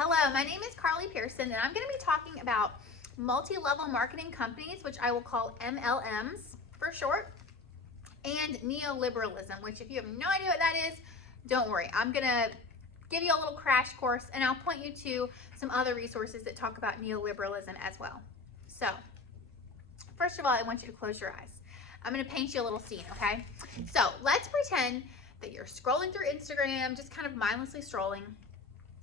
Hello, my name is Carly Pearson, and I'm going to be talking about multi-level marketing companies, which I will call MLMs for short, and neoliberalism, which if you have no idea what that is, don't worry. I'm going to give you a little crash course, and I'll point you to some other resources that talk about neoliberalism as well. So, first of all, I want you to close your eyes. I'm going to paint you a little scene, okay? So, let's pretend that you're scrolling through Instagram, just kind of mindlessly strolling.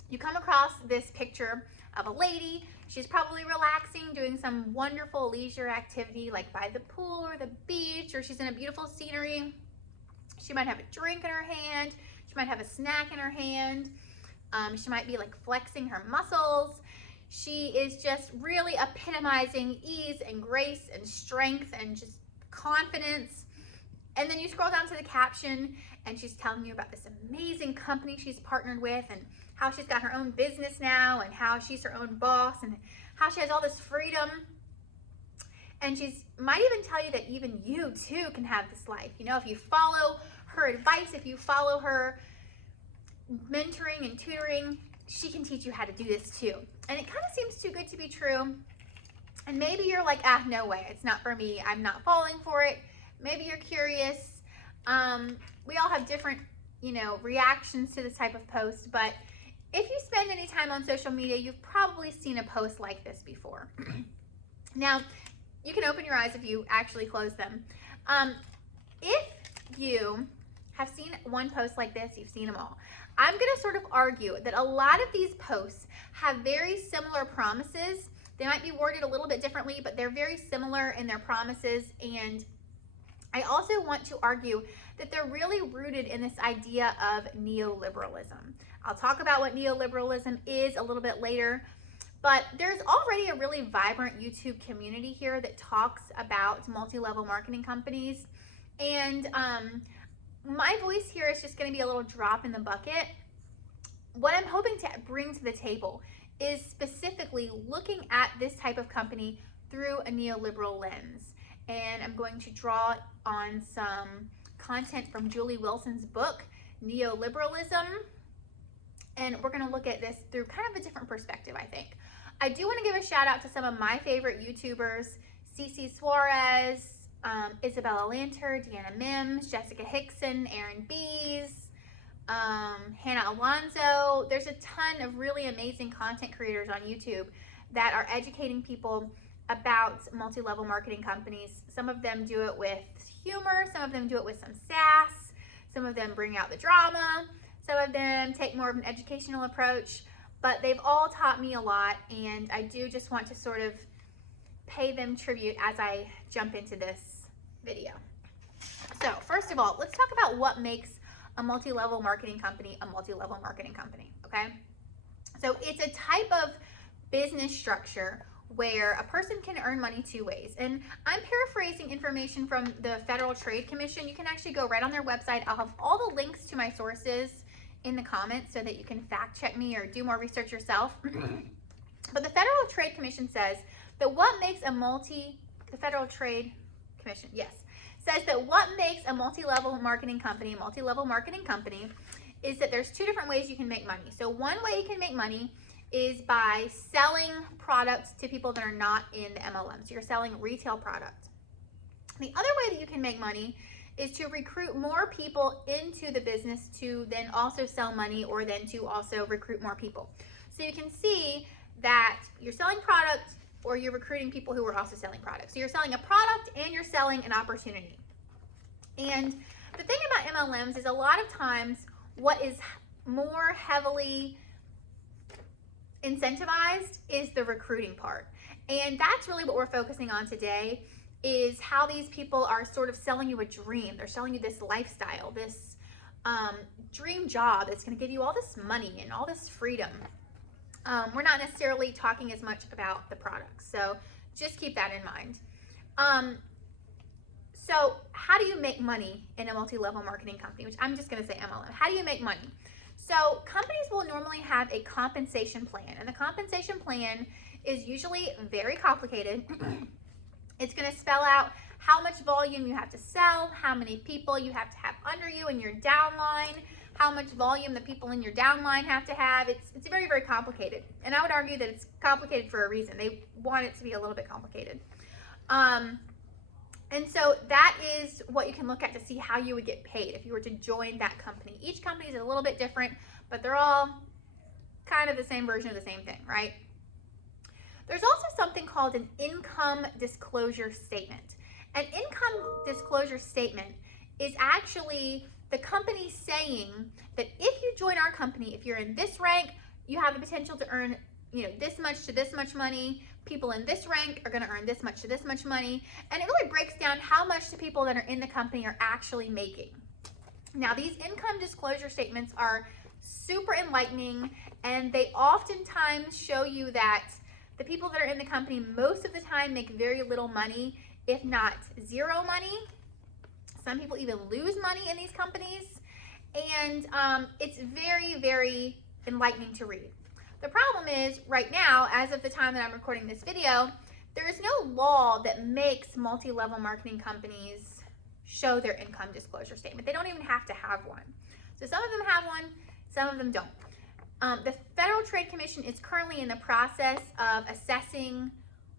You come across this picture of a lady. She's probably relaxing, doing some wonderful leisure activity like by the pool or the beach, or she's in a beautiful scenery. She might have a drink in her hand. She might have a snack in her hand. She might be like flexing her muscles. She is just really epitomizing ease and grace and strength and just confidence. And then you scroll down to the caption and she's telling you about this amazing company she's partnered with and how she's got her own business now and how she's her own boss and how she has all this freedom. And she might even tell you that even you too can have this life. You know, if you follow her advice, if you follow her mentoring and tutoring, she can teach you how to do this too. And it kind of seems too good to be true. And maybe you're like, no way, it's not for me. I'm not falling for it. Maybe you're curious. We all have different, reactions to this type of post, but if you spend any time on social media, you've probably seen a post like this before. Now, you can open your eyes if you actually close them. If you have seen one post like this, you've seen them all. I'm going to sort of argue that a lot of these posts have very similar promises. They might be worded a little bit differently, but they're very similar in their promises. And I also want to argue that they're really rooted in this idea of neoliberalism. I'll talk about what neoliberalism is a little bit later, but there's already a really vibrant YouTube community here that talks about multi-level marketing companies. And my voice here is just going to be a little drop in the bucket. What I'm hoping to bring to the table is specifically looking at this type of company through a neoliberal lens. And I'm going to draw on some content from Julie Wilson's book, Neoliberalism. And we're going to look at this through kind of a different perspective, I think. I do want to give a shout out to some of my favorite YouTubers, Cece Suarez, Isabella Lanter, Deanna Mims, Jessica Hickson, Aaron Bees, Hannah Alonso. There's a ton of really amazing content creators on YouTube that are educating people about multi-level marketing companies. Some of them do it with humor, some of them do it with some sass, some of them bring out the drama, some of them take more of an educational approach, but they've all taught me a lot, and I do just want to sort of pay them tribute as I jump into this video. So first of all, let's talk about what makes a multi-level marketing company a multi-level marketing company, okay? So it's a type of business structure where a person can earn money two ways. And I'm paraphrasing information from the Federal Trade Commission. You can actually go right on their website. I'll have all the links to my sources in the comments so that you can fact check me or do more research yourself. But the Federal Trade Commission says that what makes the Federal Trade Commission, says that what makes a multi-level marketing company is that there's two different ways you can make money. So one way you can make money is by selling products to people that are not in the MLM. So you're selling retail product. The other way that you can make money is to recruit more people into the business to then also sell money or then to also recruit more people. So you can see that you're selling product or you're recruiting people who are also selling products. So you're selling a product and you're selling an opportunity. And the thing about MLMs is a lot of times what is more heavily incentivized is the recruiting part. And that's really what we're focusing on today, is how these people are sort of selling you a dream. They're selling you this lifestyle, this dream job that's going to give you all this money and all this freedom. We're not necessarily talking as much about the products, so just keep that in mind. So how do you make money in a multi-level marketing company, which I'm just going to say MLM? How do you make money? So companies will normally have a compensation plan, and the compensation plan is usually very complicated. It's going to spell out how much volume you have to sell, how many people you have to have under you in your downline, how much volume the people in your downline have to have. It's very, very complicated. And I would argue that it's complicated for a reason. They want it to be a little bit complicated. And so that is what you can look at to see how you would get paid if you were to join that company. Each company is a little bit different, but they're all kind of the same version of the same thing, right? There's also something called an income disclosure statement. An income disclosure statement is actually the company saying that if you join our company, if you're in this rank, you have the potential to earn, this much to this much money. People in this rank are going to earn this much to this much money. And it really breaks down how much the people that are in the company are actually making. Now, these income disclosure statements are super enlightening, and they oftentimes show you that the people that are in the company most of the time make very little money, if not zero money. Some people even lose money in these companies, and it's very, very enlightening to read. The problem is, right now, as of the time that I'm recording this video, there is no law that makes multi-level marketing companies show their income disclosure statement. They don't even have to have one. So some of them have one, some of them don't. The Federal Trade Commission is currently in the process of assessing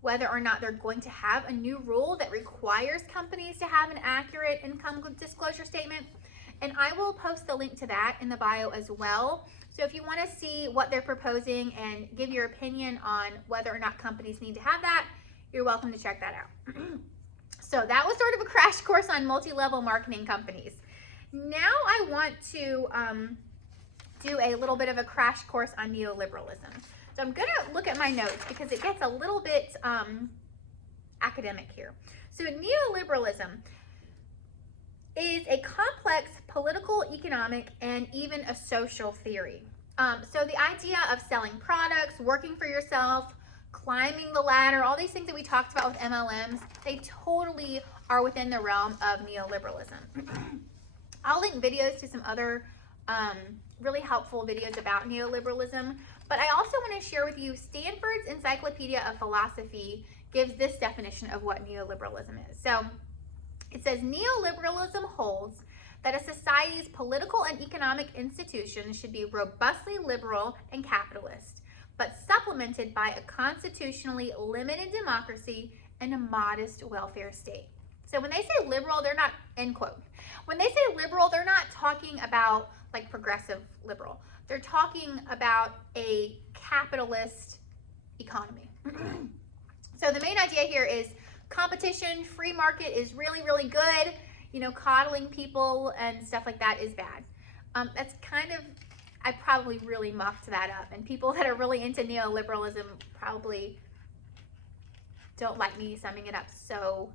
whether or not they're going to have a new rule that requires companies to have an accurate income disclosure statement. And I will post the link to that in the bio as well. So if you want to see what they're proposing and give your opinion on whether or not companies need to have that, you're welcome to check that out. So that was sort of a crash course on multi-level marketing companies. Now I want to do a little bit of a crash course on neoliberalism. So I'm going to look at my notes because it gets a little bit academic here. So neoliberalism is a complex political, economic, and even a social theory. So the idea of selling products, working for yourself, climbing the ladder, all these things that we talked about with MLMs, they totally are within the realm of neoliberalism. I'll link videos to some other really helpful videos about neoliberalism, but I also want to share with you Stanford's Encyclopedia of Philosophy gives this definition of what neoliberalism is. So it says, neoliberalism holds that a society's political and economic institutions should be robustly liberal and capitalist, but supplemented by a constitutionally limited democracy and a modest welfare state. So when they say liberal, they're not, end quote. When they say liberal, they're not talking about like progressive liberal. They're talking about a capitalist economy. So the main idea here is competition, free market is really, really good. Coddling people and stuff like that is bad. That's kind of, I probably really muffed that up. And people that are really into neoliberalism probably don't like me summing it up so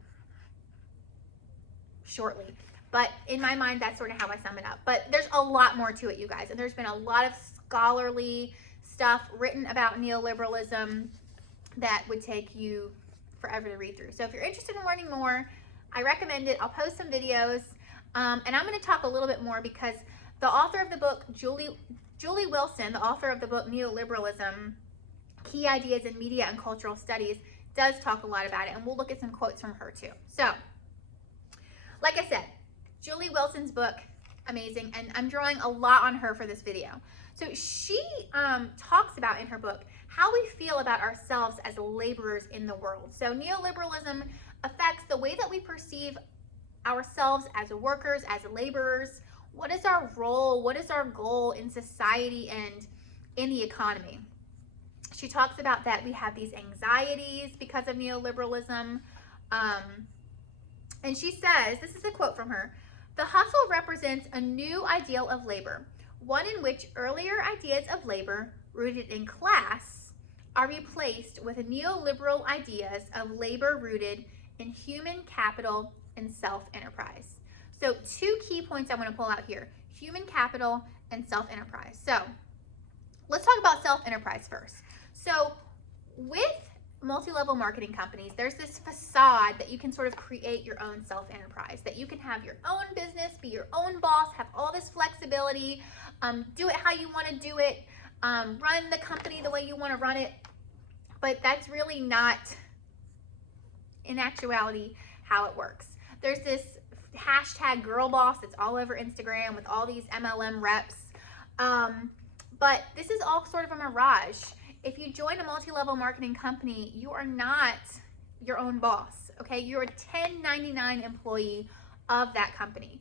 shortly. But in my mind, that's sort of how I sum it up. But there's a lot more to it, you guys. And there's been a lot of scholarly stuff written about neoliberalism that would take you forever to read through. So if you're interested in learning more, I recommend it. I'll post some videos. And I'm going to talk a little bit more because the author of the book, Julie Wilson, the author of the book Neoliberalism, Key Ideas in Media and Cultural Studies, does talk a lot about it. And we'll look at some quotes from her too. So, like I said, Julie Wilson's book, amazing. And I'm drawing a lot on her for this video. So she talks about in her book how we feel about ourselves as laborers in the world. So neoliberalism affects the way that we perceive ourselves as workers, as laborers. What is our role? What is our goal in society and in the economy? She talks about that we have these anxieties because of neoliberalism. And she says, this is a quote from her, "The hustle represents a new ideal of labor, one in which earlier ideas of labor rooted in class are replaced with neoliberal ideas of labor rooted in human capital and self-enterprise." So 2 key points I want to pull out here: human capital and self-enterprise. So let's talk about self-enterprise first. So with multi-level marketing companies, there's this facade that you can sort of create your own self-enterprise, that you can have your own business, be your own boss, have all this flexibility, do it how you want to do it, run the company the way you want to run it. But that's really not, in actuality, how it works. There's this hashtag girl boss that's all over Instagram with all these MLM reps. But this is all sort of a mirage. If you join a multi-level marketing company, you are not your own boss, okay? You're a 1099 employee of that company.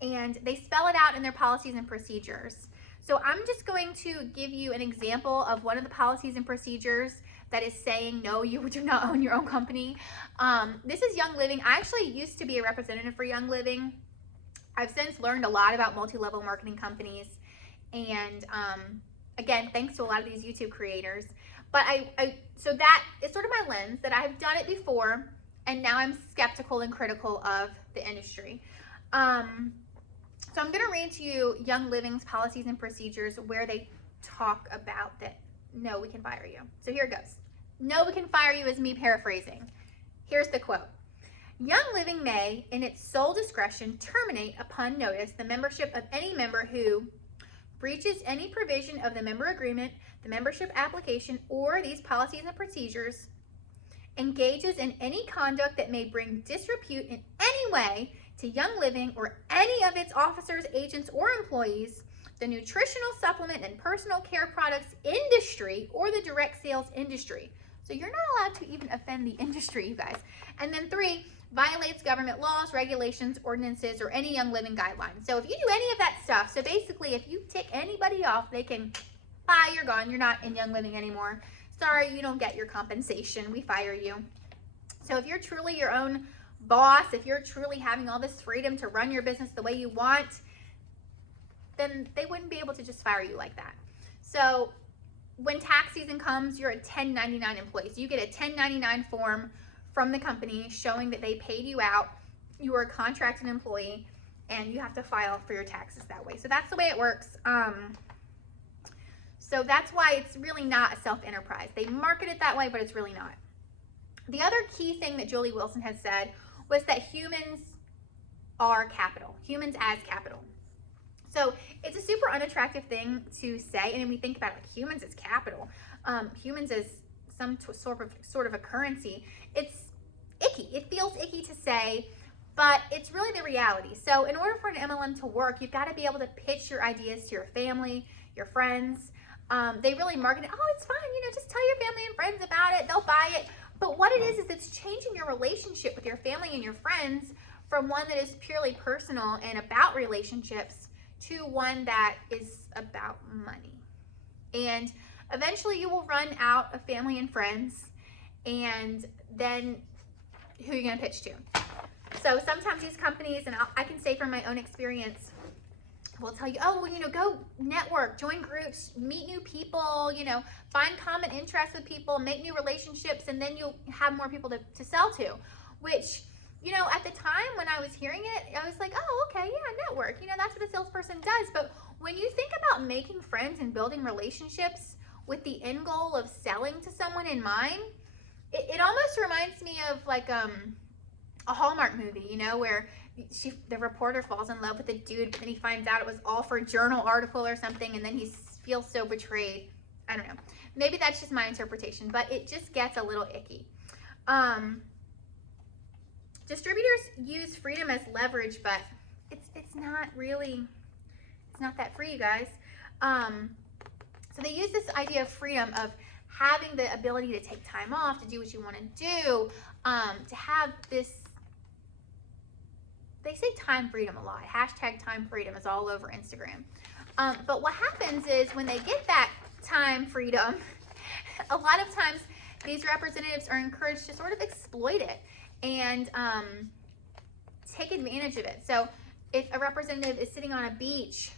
And they spell it out in their policies and procedures. So I'm just going to give you an example of one of the policies and procedures that is saying, no, you do not own your own company. This is Young Living. I actually used to be a representative for Young Living. I've since learned a lot about multi-level marketing companies. And again, thanks to a lot of these YouTube creators. But so that is sort of my lens, that I've done it before, and now I'm skeptical and critical of the industry. So I'm going to read to you Young Living's policies and procedures where they talk about that, no, we can fire you. So here it goes. No, we can fire you is me paraphrasing. Here's the quote. Young Living may, in its sole discretion, terminate upon notice the membership of any member who breaches any provision of the member agreement, the membership application, or these policies and procedures, engages in any conduct that may bring disrepute in any way to Young Living or any of its officers, agents, or employees, the nutritional supplement and personal care products industry, or the direct sales industry. So you're not allowed to even offend the industry, you guys. And then 3, violates government laws, regulations, ordinances, or any Young Living guidelines. So if you do any of that stuff, so basically if you tick anybody off, they can, bye, you're gone. You're not in Young Living anymore. Sorry, you don't get your compensation. We fire you. So if you're truly your own boss, if you're truly having all this freedom to run your business the way you want, then they wouldn't be able to just fire you like that. So when tax season comes, you're a 1099 employee. So you get a 1099 form from the company showing that they paid you out, you are a contracted employee, and you have to file for your taxes that way. So that's the way it works. So that's why it's really not a self-enterprise. They market it that way, but it's really not. The other key thing that Julie Wilson has said was that humans are capital, humans as capital. So it's a super unattractive thing to say, and when we think about it, like humans as capital, humans as some sort of a currency, it's icky. It feels icky to say, but it's really the reality. So in order for an MLM to work, you've got to be able to pitch your ideas to your family, your friends. They really market it. Oh, it's fine. Just tell your family and friends about it. They'll buy it. But what it is it's changing your relationship with your family and your friends from one that is purely personal and about relationships to one that is about money. And eventually you will run out of family and friends, and then who are you going to pitch to? So sometimes these companies, and I can say from my own experience, will tell you, oh, well, go network, join groups, meet new people, find common interests with people, make new relationships, and then you'll have more people to sell to, which, at the time when I was hearing it, I was like, oh, okay, yeah, network. That's what a salesperson does. But when you think about making friends and building relationships with the end goal of selling to someone in mind, it almost reminds me of like a Hallmark movie, where the reporter falls in love with the dude, but then he finds out it was all for a journal article or something, and then he feels so betrayed. I don't know. Maybe that's just my interpretation, but it just gets a little icky. Distributors use freedom as leverage, but it's not really, it's not that free, you guys. So they use this idea of freedom, of having the ability to take time off, to do what you want to do, to have this, they say time freedom a lot. Hashtag time freedom is all over Instagram. But what happens is when they get that time freedom, a lot of times these representatives are encouraged to sort of exploit it and take advantage of it. So if a representative is sitting on a beach,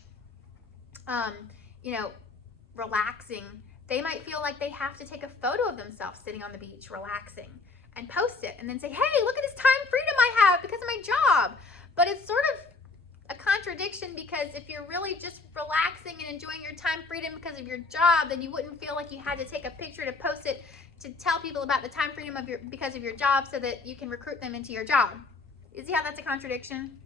relaxing, they might feel like they have to take a photo of themselves sitting on the beach relaxing and post it and then say, hey, look at this time freedom I have because of my job. But it's sort of a contradiction, because if you're really just relaxing and enjoying your time freedom because of your job, then you wouldn't feel like you had to take a picture to post it to tell people about the time freedom of because of your job so that you can recruit them into your job. You see how that's a contradiction?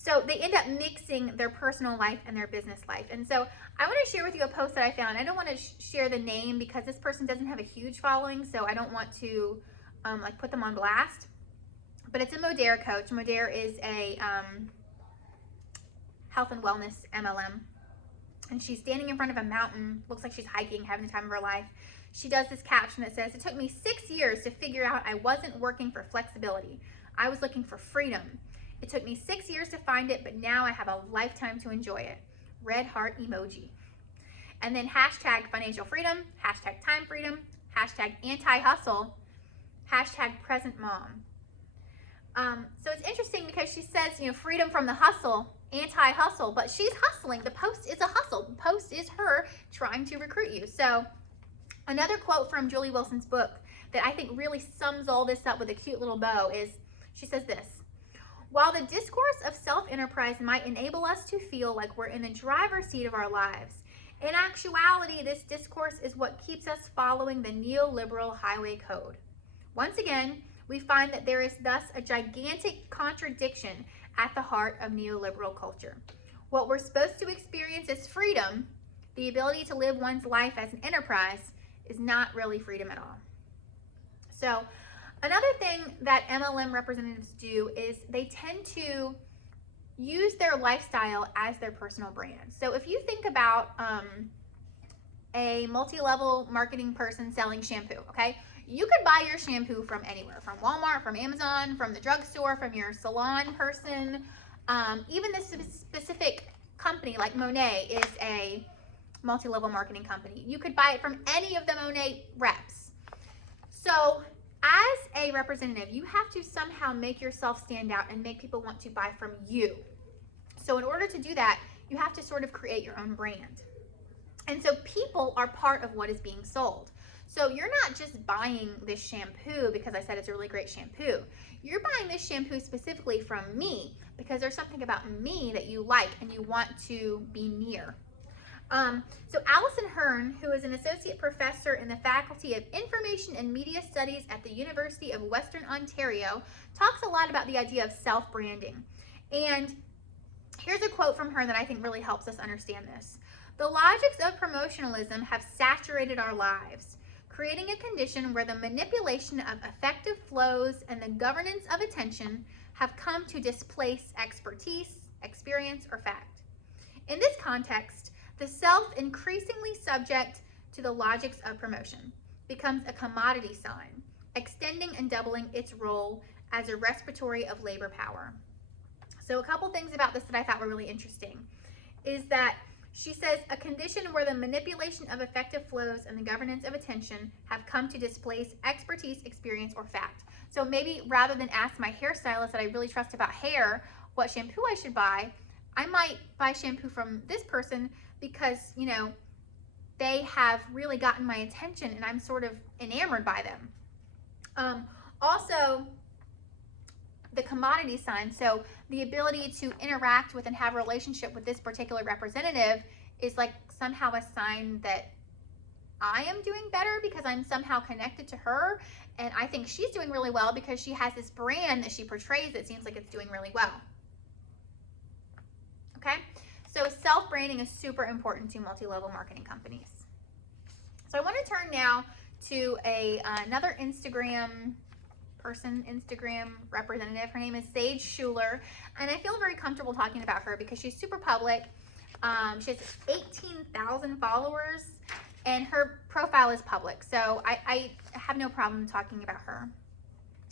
So they end up mixing their personal life and their business life. And so I want to share with you a post that I found. I don't want to share the name because this person doesn't have a huge following, so I don't want to put them on blast. but it's a Modere coach. Modere is a health and wellness MLM. And she's standing in front of a mountain, looks like she's hiking, having the time of her life. She does this caption that says, "It took me 6 years to figure out I wasn't working for flexibility. I was looking for freedom. It took me 6 years to find it, but now I have a lifetime to enjoy it." Red heart emoji. And then hashtag financial freedom, hashtag time freedom, hashtag anti-hustle, hashtag present mom. So it's interesting because she says, freedom from the hustle, anti-hustle, but she's hustling. The post is a hustle. The post is her trying to recruit you. So another quote from Julie Wilson's book that I think really sums all this up with a cute little bow is, she says this: "While the discourse of self-enterprise might enable us to feel like we're in the driver's seat of our lives, in actuality, this discourse is what keeps us following the neoliberal highway code. Once again, we find that there is thus a gigantic contradiction at the heart of neoliberal culture. What we're supposed to experience as freedom, the ability to live one's life as an enterprise, is not really freedom at all." So another thing that MLM representatives do is they tend to use their lifestyle as their personal brand. So if you think about a multi-level marketing person selling shampoo, okay? You could buy your shampoo from anywhere, from Walmart, from Amazon, from the drugstore, from your salon person. Even this specific company like Monet is a multi-level marketing company. You could buy it from any of the Monet reps. So as a representative, you have to somehow make yourself stand out and make people want to buy from you. So in order to do that, you have to sort of create your own brand. And so people are part of what is being sold. So you're not just buying this shampoo because I said it's a really great shampoo. You're buying this shampoo specifically from me because there's something about me that you like and you want to be near. So Alison Hearn, who is an associate professor in the Faculty of Information and Media Studies at the University of Western Ontario, talks a lot about the idea of self-branding. And here's a quote from her that I think really helps us understand this. "The logics of promotionalism have saturated our lives, creating a condition where the manipulation of effective flows and the governance of attention have come to displace expertise, experience, or fact. In this context, the self, increasingly subject to the logics of promotion, becomes a commodity sign, extending and doubling its role as a respiratory of labor power." So a couple things about this that I thought were really interesting is that she says a condition where the manipulation of effective flows and the governance of attention have come to displace expertise, experience, or fact. So maybe rather than ask my hairstylist that I really trust about hair what shampoo I should buy, I might buy shampoo from this person because, they have really gotten my attention and I'm sort of enamored by them. Also, the commodity sign, so the ability to interact with and have a relationship with this particular representative is like somehow a sign that I am doing better because I'm somehow connected to her, and I think she's doing really well because she has this brand that she portrays that seems like it's doing really well. Okay, so self-branding is super important to multi-level marketing companies. So I want to turn now to another Instagram representative. Her name is Sage Schuler, and I feel very comfortable talking about her because she's super public. She has 18,000 followers, and her profile is public, so I have no problem talking about her.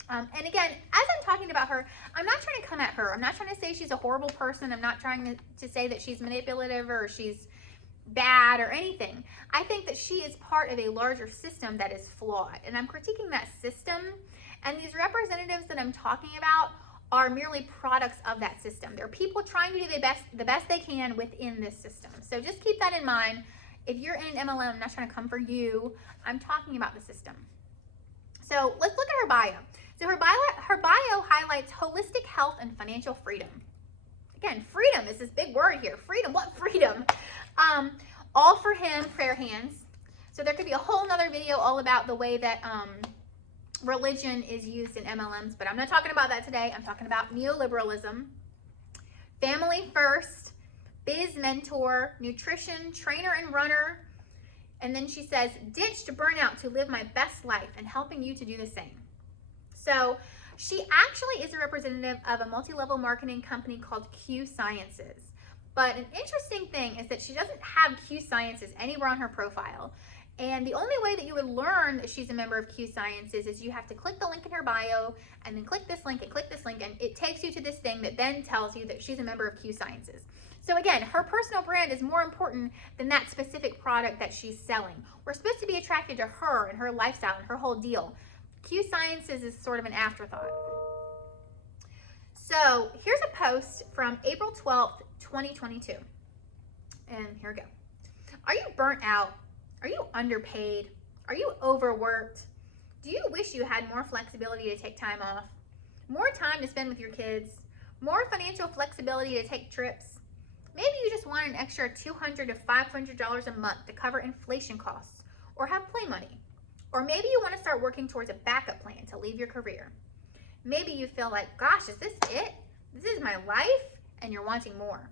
And again, as I'm talking about her, I'm not trying to come at her. I'm not trying to say she's a horrible person. I'm not trying to say that she's manipulative or she's bad or anything. I think that she is part of a larger system that is flawed, and I'm critiquing that system. And these representatives that I'm talking about are merely products of that system. They're people trying to do the best they can within this system. So just keep that in mind. If you're in an MLM, I'm not trying to come for you. I'm talking about the system. So let's look at her bio. So her bio highlights holistic health and financial freedom. Again, freedom is this big word here. Freedom, what freedom? All for him, prayer hands. So there could be a whole nother video all about the way that religion is used in MLMs, but I'm not talking about that today. I'm talking about neoliberalism, family first, biz mentor, nutrition, trainer and runner. And then she says, ditched burnout to live my best life and helping you to do the same. So She actually is a representative of a multi-level marketing company called Q Sciences. But an interesting thing is that she doesn't have Q Sciences anywhere on her profile. And the only way that you would learn that she's a member of Q Sciences is you have to click the link in her bio and then click this link and click this link, and it takes you to this thing that then tells you that she's a member of Q Sciences. So again, her personal brand is more important than that specific product that she's selling. We're supposed to be attracted to her and her lifestyle and her whole deal. Q Sciences is sort of an afterthought. So here's a post from April 12th, 2022. And here we go. Are you burnt out? Are you underpaid? Are you overworked? Do you wish you had more flexibility to take time off? More time to spend with your kids? More financial flexibility to take trips? Maybe you just want an extra $200 to $500 a month to cover inflation costs or have play money. Or maybe you want to start working towards a backup plan to leave your career. Maybe you feel like, gosh, is this it? This is my life? And you're wanting more.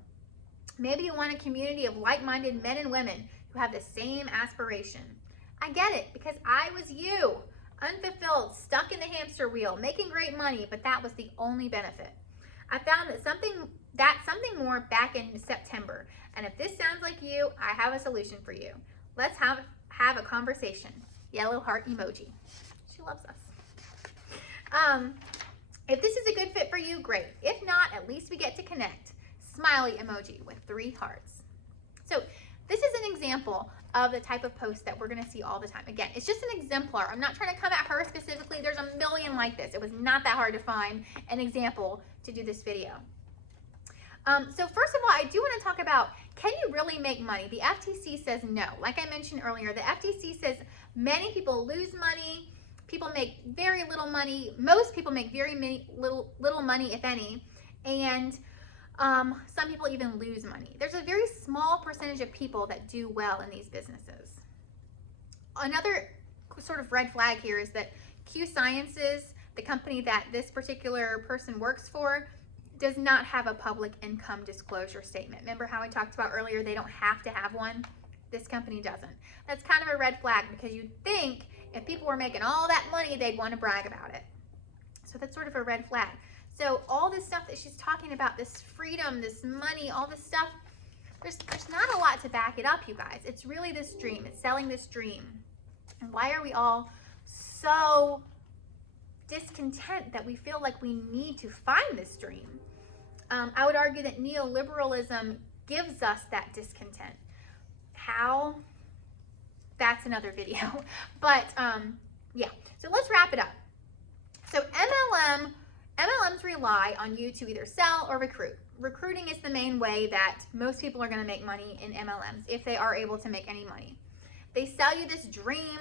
Maybe you want a community of like-minded men and women who have the same aspiration. I get it, because I was you, unfulfilled, stuck in the hamster wheel, making great money, but that was the only benefit. I found that something more back in September, and if this sounds like you, I have a solution for you. Let's have a conversation. Yellow heart emoji. She loves us. If this is a good fit for you, great. If not, at least we get to connect. Smiley emoji with 3 hearts. So this is an example of the type of post that we're going to see all the time. Again, it's just an exemplar. I'm not trying to come at her specifically. There's a million like this. It was not that hard to find an example to do this video. So first of all, I do want to talk about, can you really make money? The FTC says no. Like I mentioned earlier, the FTC says many people lose money. People make very little money. Most people make very little money, if any. And some people even lose money. There's a very small percentage of people that do well in these businesses. Another sort of red flag here is that Q Sciences, the company that this particular person works for, does not have a public income disclosure statement. Remember how I talked about earlier, they don't have to have one? This company doesn't. That's kind of a red flag, because you'd think if people were making all that money, they'd want to brag about it. So that's sort of a red flag. So all this stuff that she's talking about, this freedom, this money, all this stuff, there's not a lot to back it up, you guys. It's really this dream. It's selling this dream. And why are we all so discontent that we feel like we need to find this dream? I would argue that neoliberalism gives us that discontent. How? That's another video. But yeah, so let's wrap it up. So MLMs rely on you to either sell or recruit. Recruiting is the main way that most people are going to make money in MLMs, if they are able to make any money. They sell you this dream.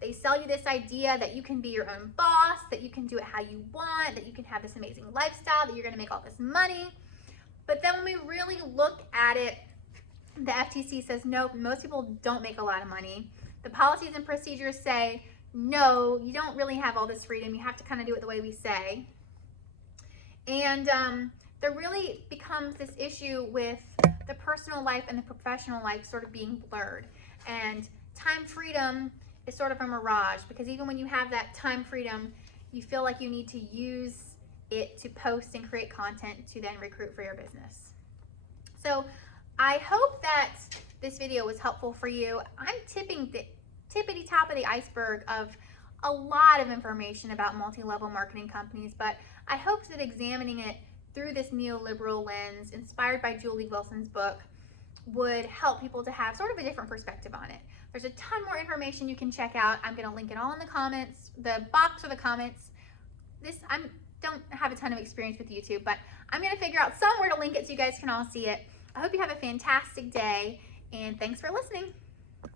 They sell you this idea that you can be your own boss, that you can do it how you want, that you can have this amazing lifestyle, that you're going to make all this money. But then when we really look at it, the FTC says, nope, most people don't make a lot of money. The policies and procedures say, no, you don't really have all this freedom. You have to kind of do it the way we say. And there really becomes this issue with the personal life and the professional life sort of being blurred. And time freedom is sort of a mirage, because even when you have that time freedom, you feel like you need to use it to post and create content to then recruit for your business. So I hope that this video was helpful for you. I'm tipping the tippity top of the iceberg of a lot of information about multi-level marketing companies, but I hope that examining it through this neoliberal lens, inspired by Julie Wilson's book, would help people to have sort of a different perspective on it. There's a ton more information you can check out. I'm going to link it all in the comments, the box or the comments. I don't have a ton of experience with YouTube, but I'm going to figure out somewhere to link it so you guys can all see it. I hope you have a fantastic day, and thanks for listening.